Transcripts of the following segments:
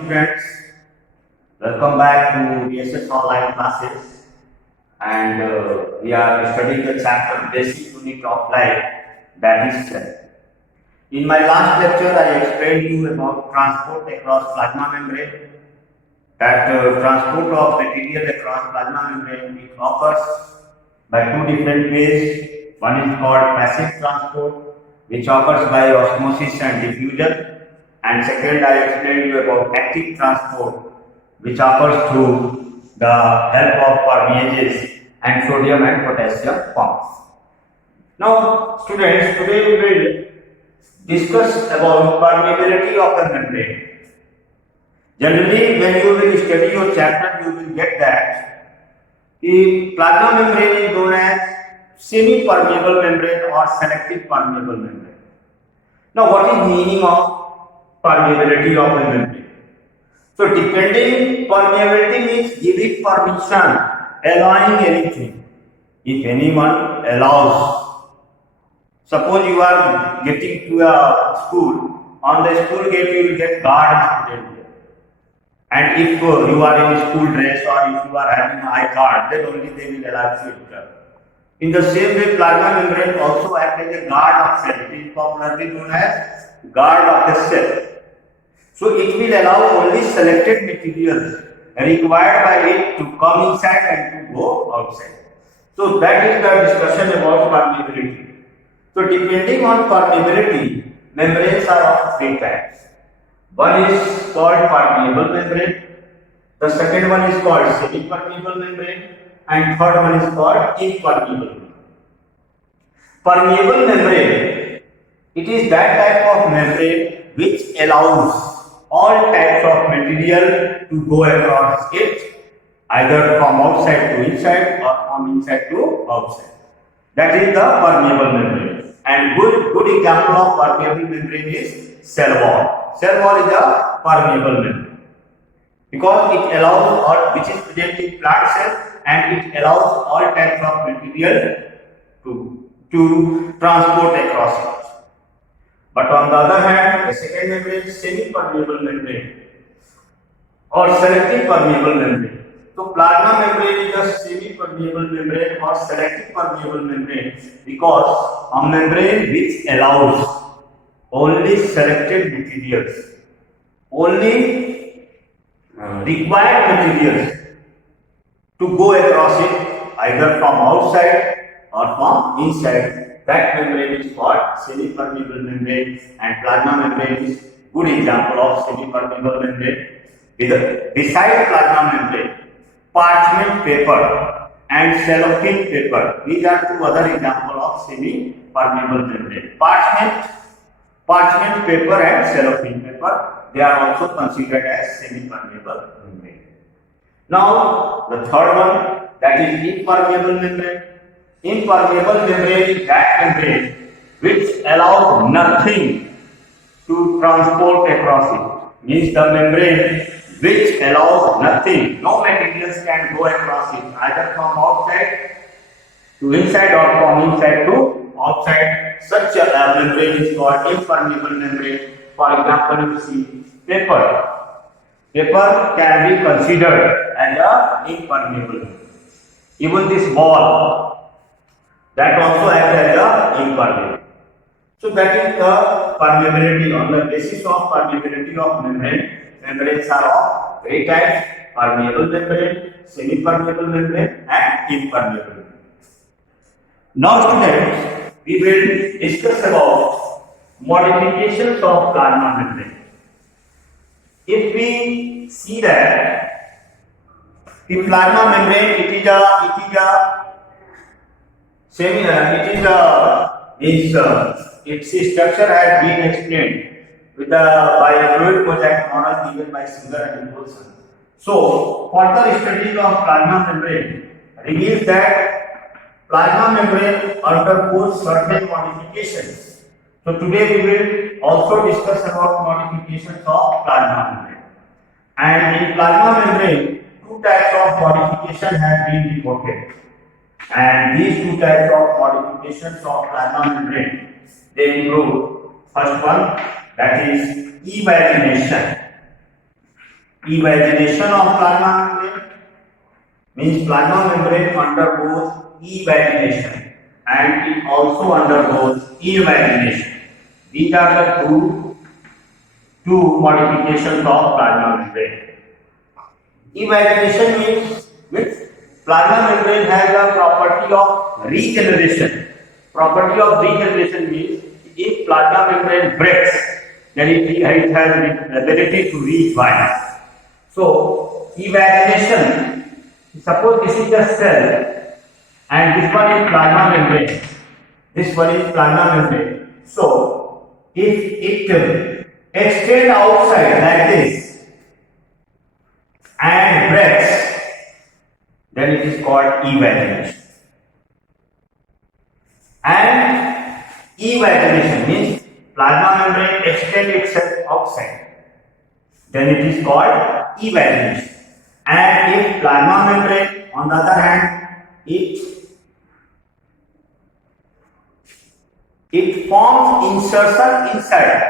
Students, welcome back to DSS online classes, and we are studying the chapter Basic Unit of Life, that is cell. In my last lecture, I explained you about transport across plasma membrane. That transport of material across plasma membrane it occurs by two different ways. One is called passive transport, which occurs by osmosis and diffusion. And second, I explained you about active transport, which occurs through the help of permeases and sodium and potassium pumps. Now, students, today we will discuss about permeability of a membrane. Generally, when you will study your chapter, you will get that the plasma membrane is known as semi-permeable membrane or selective permeable membrane. Now, what is meaning of permeability of a membrane? So, depending permeability means giving permission, allowing anything. If anyone allows, suppose you are getting to a school, on the school gate you will get guard student. And if you are in school dress or if you are having an eye card, then only they will allow you to enter. In the same way, plasma membrane also acts as a guard of cell. It is popularly known as guard of the cell. So it will allow only selected materials required by it to come inside and to go outside. So that is the discussion about permeability. So depending on permeability, membranes are of three types. One is called permeable membrane, the second one is called semi-permeable membrane, and third one is called impermeable. Permeable membrane, it is that type of membrane which allows all types of material to go across it, either from outside to inside or from inside to outside. That is the permeable membrane. And good example of permeable membrane is cell wall. Cell wall is a permeable membrane because it allows all, which is present in plant cell, and it allows all types of material to transport across it. But on the other hand, the second membrane is semi-permeable membrane or selective permeable membrane. So plasma membrane is a semi-permeable membrane or selective permeable membrane because a membrane which allows only selected materials, only required materials to go across it either from outside or from inside. That membrane is called semi-permeable membrane, and plasma membrane is good example of semi-permeable membrane. Beside plasma membrane, parchment paper and cellophane paper, these are two other examples of semi-permeable membrane. Parchment paper and cellophane paper, they are also considered as semi-permeable membrane. Now, the third one, that is impermeable membrane. Impermeable membrane is that membrane which allows nothing to transport across it. Means the membrane which allows nothing, no materials can go across it, either from outside to inside or from inside to outside. Such a membrane is called impermeable membrane. For example, you see paper. Paper can be considered as a impermeable. Even this ball, that also acts as a impermeable. So that is the permeability. On the basis of permeability of membrane, membranes are of three types: permeable membrane, semi-permeable membrane, and impermeable membrane. Now, students, we will discuss about modifications of plasma membrane. If we see that the plasma membrane, its structure has been explained by a fluid mosaic model given by Singer and Nicholson. So, further studies of plasma membrane reveals that plasma membrane undergoes certain modifications. So, today we will also discuss about modifications of plasma membrane. And in plasma membrane, two types of modification have been reported. And these two types of modifications of plasma membrane, they include first one, that is evagination. Evagination of plasma membrane means plasma membrane undergoes evagination and it also undergoes evagination. These are the two modifications of plasma membrane. Evagination means plasma membrane has the property of regeneration. Property of regeneration means if plasma membrane breaks, then it has the ability to rejoin. So, evagination, suppose this is the cell and this one is plasma membrane. This one is plasma membrane. So, if it extends outside like this and breaks, then it is called evagination. And evagination means plasma membrane extends itself outside, then it is called evagination. And if plasma membrane, on the other hand, it forms insertion inside.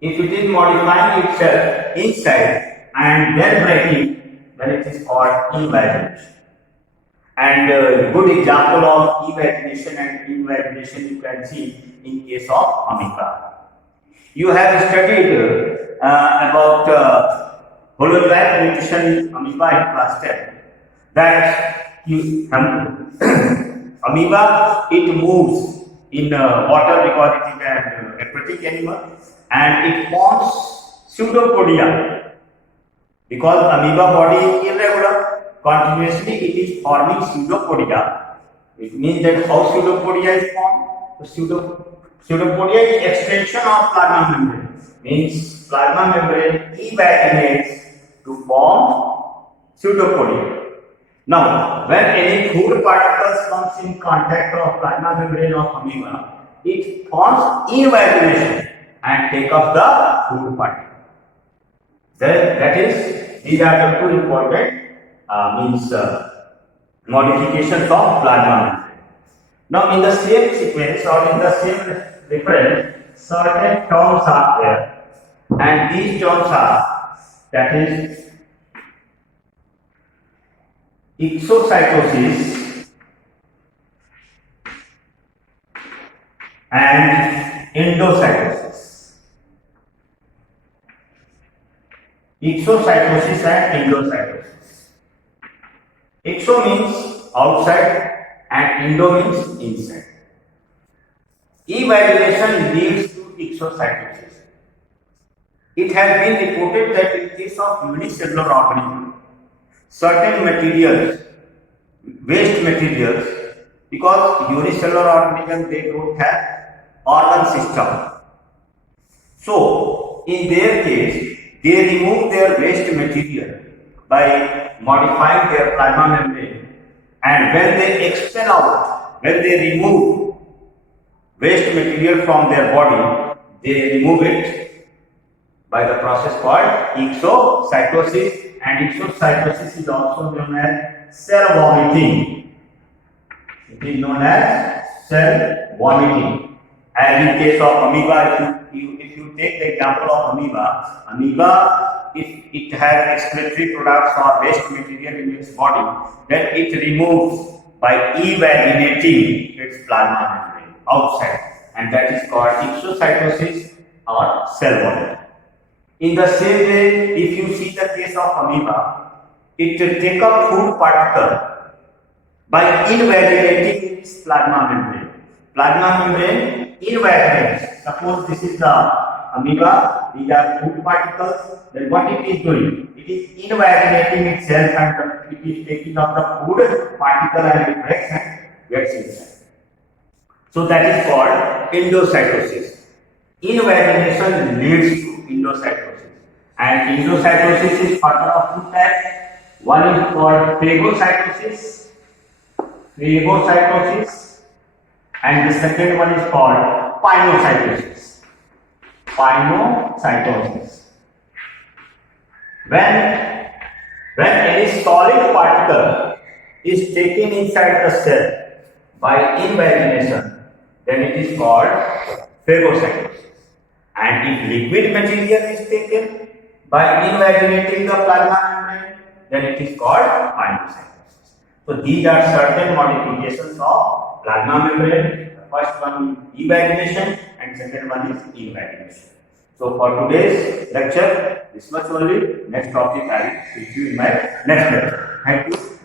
If it is modifying itself inside and then breaking, then it is called evagination. And a good example of evagination and invagination you can see in case of amoeba. You have studied about holotype nutrition in amoeba in class 10. That amoeba, it moves in water because it is an aquatic animal and it forms pseudopodia. Because amoeba body is irregular, continuously it is forming pseudopodia. It means that how pseudopodia is formed? Pseudopodia is extension of plasma membrane. Means plasma membrane evaginates to form pseudopodia. Now, when any food particles comes in contact of plasma membrane of amoeba, it forms evagination and take off the food particle. These are the two important modifications of plasma membrane. Now, in the same sequence or in the same reference, certain terms are there, and these terms are, that is, exocytosis and endocytosis. Exocytosis and endocytosis. Exo means outside and endo means inside. Evagination leads to exocytosis. It has been reported that in case of unicellular organism, certain materials, waste materials, because unicellular organisms, they don't have organ system. So, in their case, they remove their waste material by modifying their plasma membrane, and when they expel out, when they remove waste material from their body, they remove it by the process called exocytosis. And exocytosis is also known as cell vomiting. It is known as cell vomiting. As in case of amoeba, if you take the example of amoeba, if it has excretory products or waste material in its body, then it removes by evaginating its plasma membrane outside, and that is called exocytosis or cell vomiting. In the same way, if you see the case of amoeba, it take up food particle by invaginating its plasma membrane. Plasma membrane invaginates. Suppose this is the amoeba, these are food particles, then what it is doing? It is invaginating itself and it is taking up the food particle and it breaks and gets inside. So that is called endocytosis. Invagination leads to endocytosis. And endocytosis is further of two types. One is called phagocytosis, and the second one is called pinocytosis. When any solid particle is taken inside the cell by invagination, then it is called phagocytosis. And if liquid material is taken, by invaginating the plasma membrane, then it is called pyelocytosis. So these are certain modifications of plasma membrane. The first one invagination and second one is invagination. So for today's lecture, this much only. Next topic I will teach you in my next lecture. Thank you.